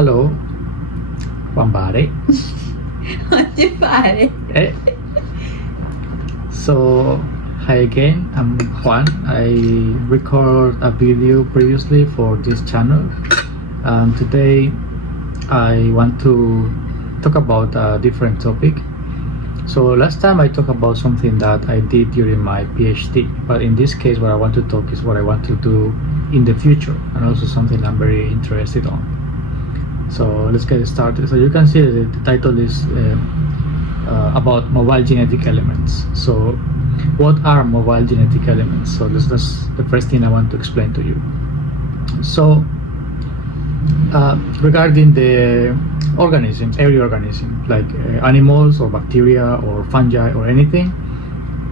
Hello, Juan Bare. Oggi fare. Eh. So, hi again, I'm Juan. I recorded a video previously for this channel. Today I want to talk about a different topic. So last time I talked about something that I did during my PhD, but in this case what I want to talk is what I want to do in the future, and also something I'm very interested on. So let's get started. So you can see that the title is about mobile genetic elements. So what are mobile genetic elements? So that's the first thing I want to explain to you. So regarding the organisms, every organism, like animals or bacteria or fungi or anything,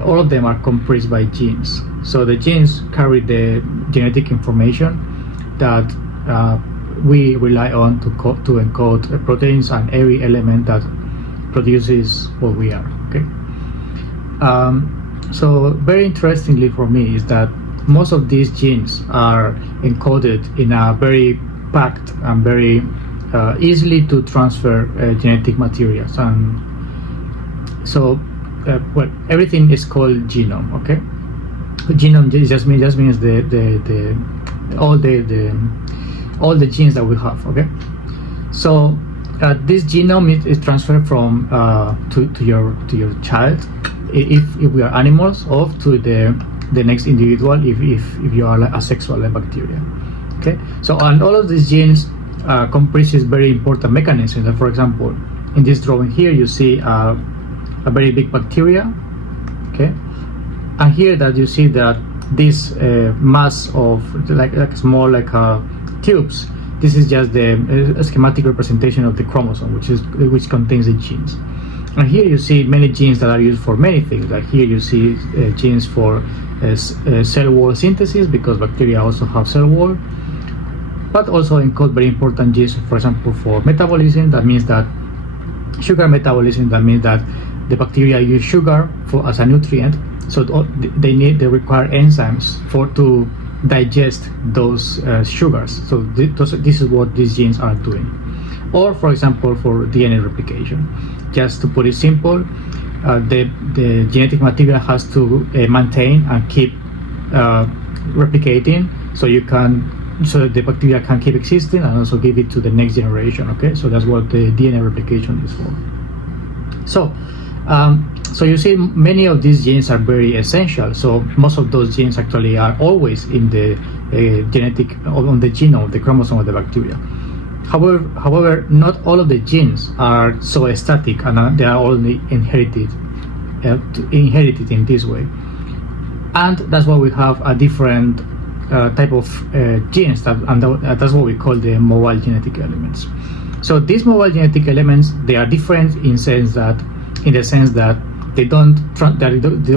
all of them are comprised by genes. So the genes carry the genetic information that we rely on to encode proteins and every element that produces what we are. Okay. So very interestingly for me is that most of these genes are encoded in a very packed and very easily to transfer genetic materials, and so well, everything is called genome. Okay, genome just means all the genes that we have. Okay, so this genome is transferred from to your child if we are animals, or to the next individual if you are like asexual like bacteria. Okay, so and all of these genes comprises very important mechanisms. For example, in this drawing here you see a very big bacteria. Okay, and here that you see that this mass of like small tubes, this is just the schematic representation of the chromosome, which contains the genes. And here you see many genes that are used for many things. Like here you see genes for cell wall synthesis, because bacteria also have cell wall, but also encode very important genes, for example, for metabolism. That means that sugar metabolism, that means that the bacteria use sugar as a nutrient, so they require enzymes to digest those sugars. So this is what these genes are doing. Or for example, for DNA replication, just to put it simple, the genetic material has to maintain and keep replicating, so the bacteria can keep existing and also give it to the next generation. Okay, so that's what the DNA replication is for. So you see many of these genes are very essential. So most of those genes actually are always in the on the genome, the chromosome of the bacteria. However, not all of the genes are so static, and they are only inherited in this way. And that's why we have a different type of genes, and that's what we call the mobile genetic elements. So these mobile genetic elements, they are different in the sense that they don't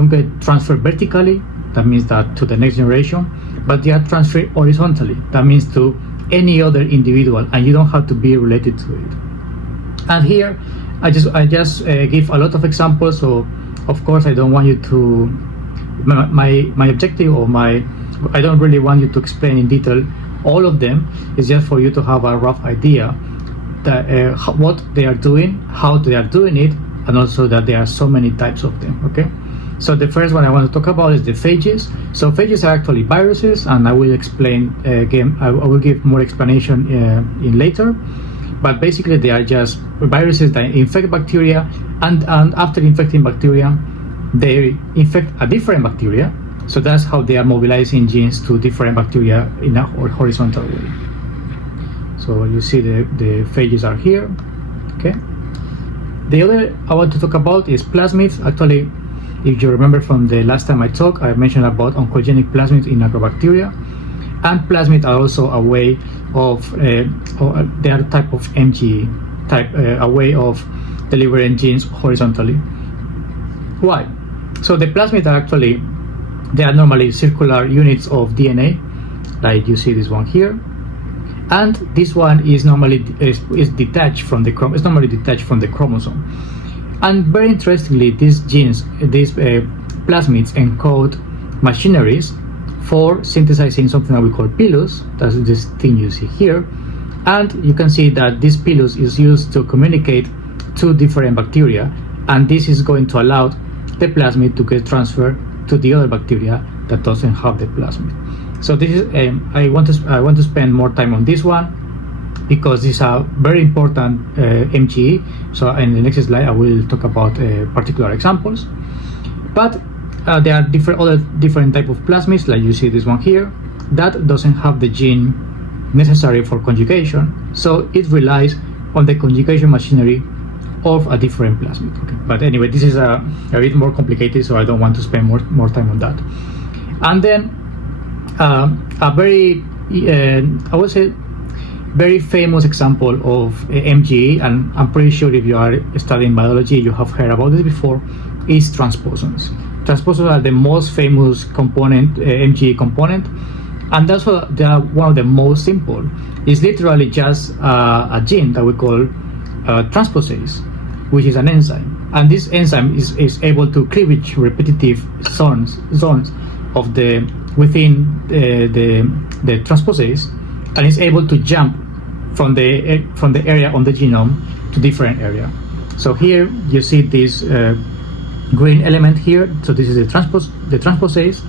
get transferred vertically. That means that to the next generation, but they are transferred horizontally. That means to any other individual, and you don't have to be related to it. And here I just give a lot of examples. So of course I don't want you to my objective, or I don't really want you to explain in detail all of them. It's just for you to have a rough idea that what they are doing, how they are doing it, and also that there are so many types of them. Okay, so the first one I want to talk about is the phages. So phages are actually viruses, and I will explain again. I will give more explanation in later. But basically, they are just viruses that infect bacteria, and after infecting bacteria, they infect a different bacteria. So that's how they are mobilizing genes to different bacteria in a horizontal way. So you see the phages are here. Okay. The other I want to talk about is plasmids. Actually, if you remember from the last time I talked, I mentioned about oncogenic plasmids in agrobacteria. And plasmids are also a way of, they are a type of MGE, a way of delivering genes horizontally. Why? So the plasmids are actually, they are normally circular units of DNA, like you see this one here. And this one is normally detached from the chromosome. And very interestingly, these genes, these plasmids encode machineries for synthesizing something that we call pilus. That's this thing you see here, And you can see that this pilus is used to communicate to different bacteria, and this is going to allow the plasmid to get transferred to the other bacteria that doesn't have the plasmid. So this is I want to spend more time on this one because this is a very important MGE. So in the next slide I will talk about particular examples. But there are different type of plasmids, like you see this one here, that doesn't have the gene necessary for conjugation, so it relies on the conjugation machinery of a different plasmid. Okay. But anyway, this is a bit more complicated, so I don't want to spend more time on that. And then a very I would say very famous example of MGE, and I'm pretty sure if you are studying biology you have heard about this before, is transposons. Transposons are the most famous component, MGE component, and also they are one of the most simple. It's literally just a gene that we call transposase, which is an enzyme, and this enzyme is able to cleavage repetitive zones of within the transposase, and is able to jump from the area on the genome to different area. So here you see this green element here. So this is the transposase,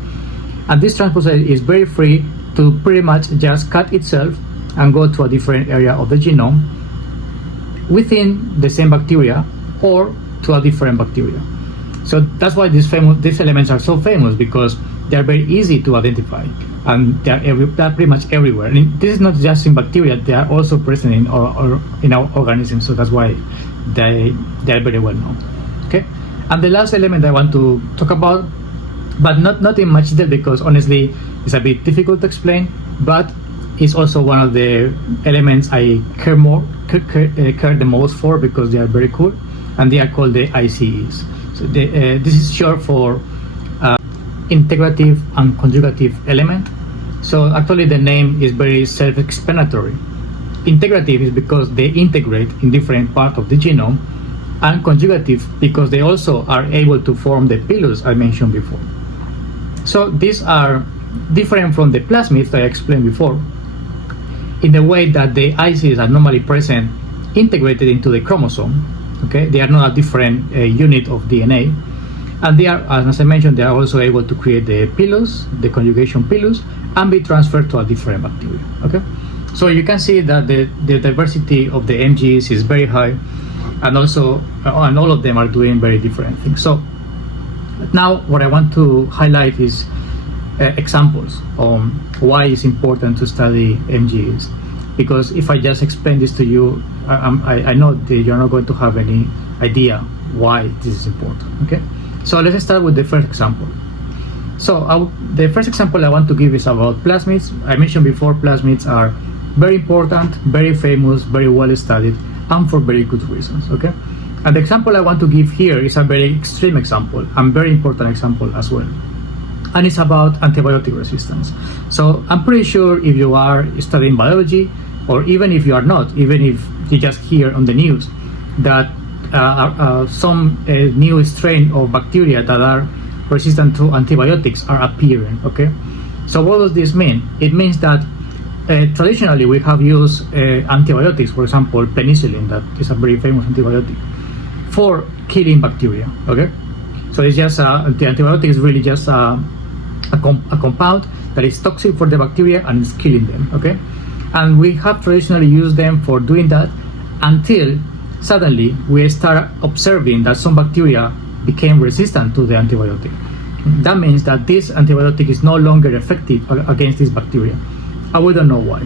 and this transposase is very free to pretty much just cut itself and go to a different area of the genome within the same bacteria or to a different bacteria. So that's why these elements are so famous, because they are very easy to identify, and they're pretty much everywhere. And this is not just in bacteria; they are also present in our organisms. So that's why they are very well known. Okay, and the last element I want to talk about, but not in much detail, because honestly it's a bit difficult to explain, but it's also one of the elements I care the most for, because they are very cool, and they are called the ICEs. So this is short for integrative and conjugative element. So actually the name is very self-explanatory. Integrative is because they integrate in different parts of the genome, and conjugative because they also are able to form the pilus I mentioned before. So these are different from the plasmids that I explained before, in the way that the ICs are normally present integrated into the chromosome. Okay, they are not a different unit of DNA, and they are, as I mentioned, they are also able to create the pilus, the conjugation pilus, and be transferred to a different bacteria. Okay, so you can see that the diversity of the MGEs is very high, and also and all of them are doing very different things. So now what I want to highlight is examples on why it's important to study MGEs, because if I just explain this to you, I know that you're not going to have any idea why this is important. Okay, so let's start with the first example. So the first example I want to give is about plasmids. I mentioned before, plasmids are very important, very famous, very well studied, and for very good reasons. Okay, and the example I want to give here is a very extreme example and very important example as well, and it's about antibiotic resistance. So I'm pretty sure if you are studying biology, or even if you are not, even if you just hear on the news that some new strain of bacteria that are resistant to antibiotics are appearing. Okay, so what does this mean? It means that traditionally we have used antibiotics, for example penicillin, that is a very famous antibiotic, for killing bacteria. Okay, so it's just the antibiotic is really just a compound that is toxic for the bacteria and is killing them. Okay, and we have traditionally used them for doing that until suddenly we start observing that some bacteria became resistant to the antibiotic. That means that this antibiotic is no longer effective against this bacteria, and we don't know why.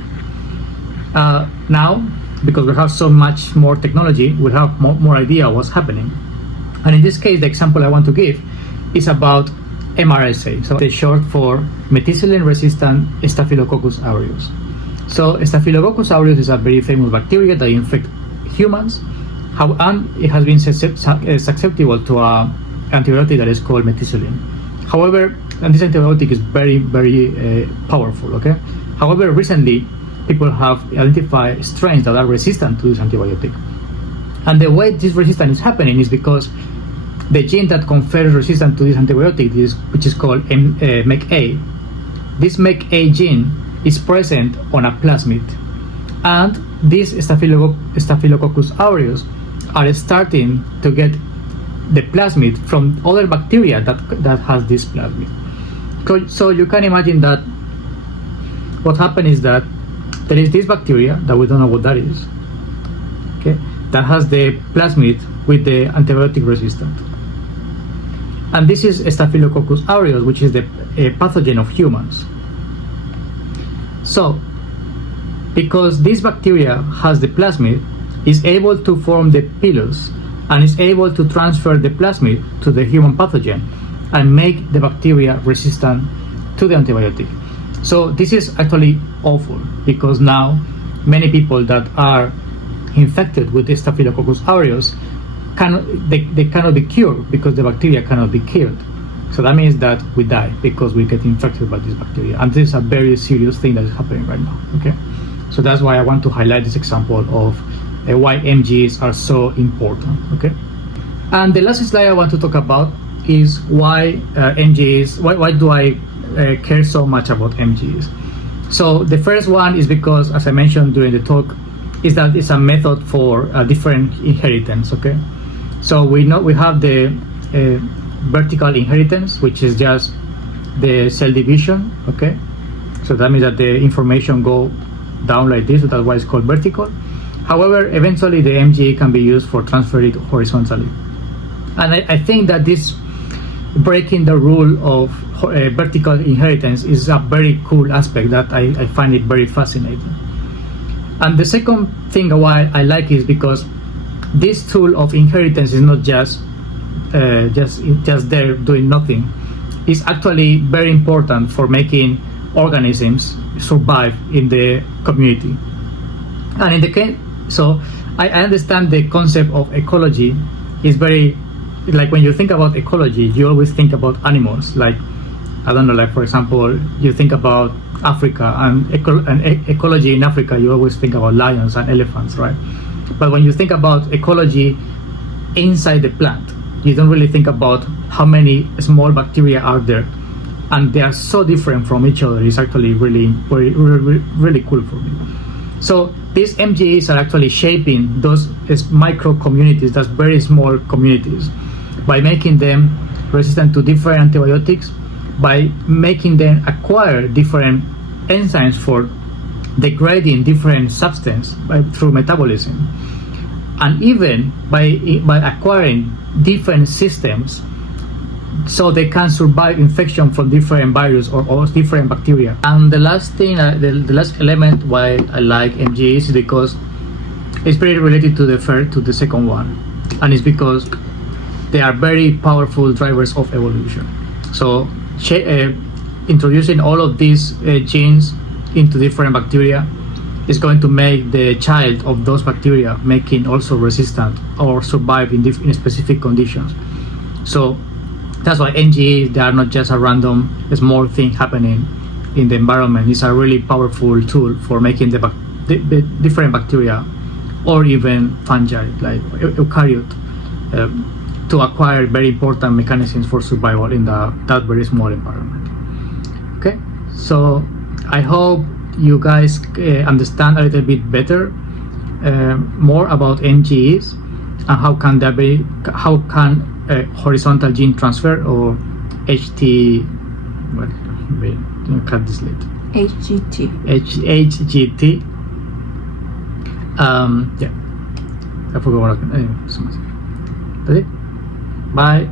Now, because we have so much more technology, we have more idea what's happening. And in this case, the example I want to give is about MRSA. So it's short for methicillin-resistant Staphylococcus aureus. So Staphylococcus aureus is a very famous bacteria that infects humans, and it has been susceptible to an antibiotic that is called methicillin. However, and this antibiotic is very, very powerful. Okay. However, recently people have identified strains that are resistant to this antibiotic, and the way this resistance is happening is because the gene that confers resistance to this antibiotic, which is called MECA, this MECA gene is present on a plasmid, and these Staphylococcus aureus are starting to get the plasmid from other bacteria that has this plasmid. So you can imagine that what happened is that there is this bacteria that we don't know what that is, okay, that has the plasmid with the antibiotic resistant. And this is Staphylococcus aureus, which is the pathogen of humans. So, because this bacteria has the plasmid, is able to form the pilus and is able to transfer the plasmid to the human pathogen and make the bacteria resistant to the antibiotic. So this is actually awful, because now many people that are infected with the Staphylococcus aureus they cannot be cured because the bacteria cannot be killed. So that means that we die because we get infected by this bacteria, and this is a very serious thing that is happening right now. Okay, so that's why I want to highlight this example of why MGEs are so important. Okay, and the last slide I want to talk about is why MGEs. Why do I care so much about MGEs? So the first one is because, as I mentioned during the talk, is that it's a method for different inheritance. Okay, so we have the vertical inheritance, which is just the cell division. Okay, so that means that the information go down like this, so that's why it's called vertical. However, eventually the MGE can be used for transferring it horizontally, and I think that this breaking the rule of vertical inheritance is a very cool aspect that I find it very fascinating. And the second thing why I like is because this tool of inheritance is not just there doing nothing. It's actually very important for making organisms survive in the community. And in the case, so I understand the concept of ecology is very, like when you think about ecology, you always think about animals. Like, I don't know, like for example, you think about Africa and ecology in Africa, you always think about lions and elephants, right? But when you think about ecology inside the plant, you don't really think about how many small bacteria are there, and they are so different from each other. It's actually really cool for me. So these MGEs are actually shaping those micro communities, those very small communities, by making them resistant to different antibiotics, by making them acquire different enzymes for degrading different substances through metabolism, and even by acquiring different systems so they can survive infection from different viruses or different bacteria. And the last thing, the last element why I like MGEs is because it's very related to the second one, and it's because they are very powerful drivers of evolution. So introducing all of these genes into different bacteria is going to make the child of those bacteria making also resistant or survive in specific conditions. So that's why MGEs, they are not just a random small thing happening in the environment. It's a really powerful tool for making the different bacteria or even fungi like eukaryote to acquire very important mechanisms for survival in that very small environment. Okay, so I hope you guys understand a little bit better more about MGEs and how can horizontal gene transfer or HT, well, wait, cut this later. HGT. Yeah, I forgot what I can. That's it. Bye.